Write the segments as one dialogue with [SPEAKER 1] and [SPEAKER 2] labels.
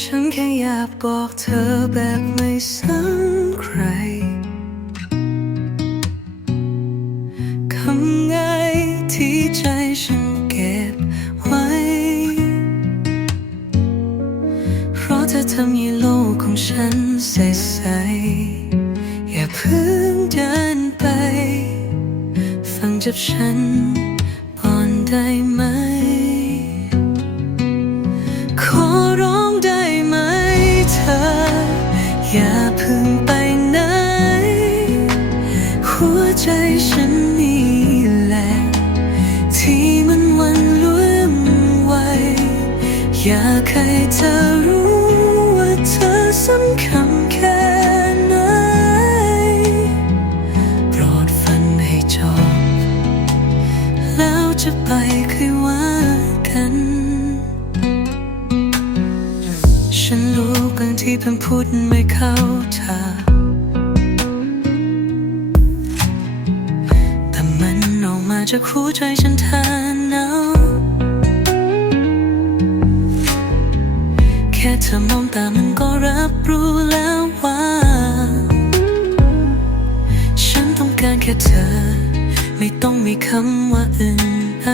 [SPEAKER 1] ฉันแค่อยากบอกเธอแบบไม่ซ้ำใคร คำไงที่ใจฉันเก็บไว้ เพราะเธอทำให้โลกของฉันใสๆอย่าเพิ่งเดินไป ฟังจับฉัน อย่าพึ่งไปไหน หัวใจฉันนี่แหละ ที่มันวันล้วนไวอยากให้เธอรู้ว่าเธอสำคัญแค่ไหน โปรดฝันให้จบแล้วจะไปค่อยว่ากัน บางทีเพิ่งพูดไม่เข้าท่าแต่มันออกมาจากหัวใจฉันแทนหนาแค่เธอมองตามันก็รับรู้แล้วว่า ฉันต้องการแค่เธอ ไม่ต้องมีคำว่าอื่นใด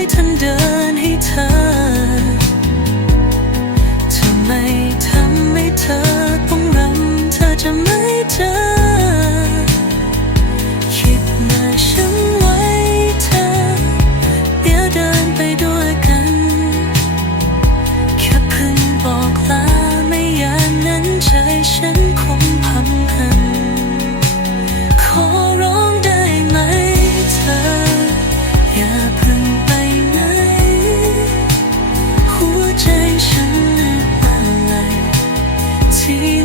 [SPEAKER 1] ใช้ทันเดิน see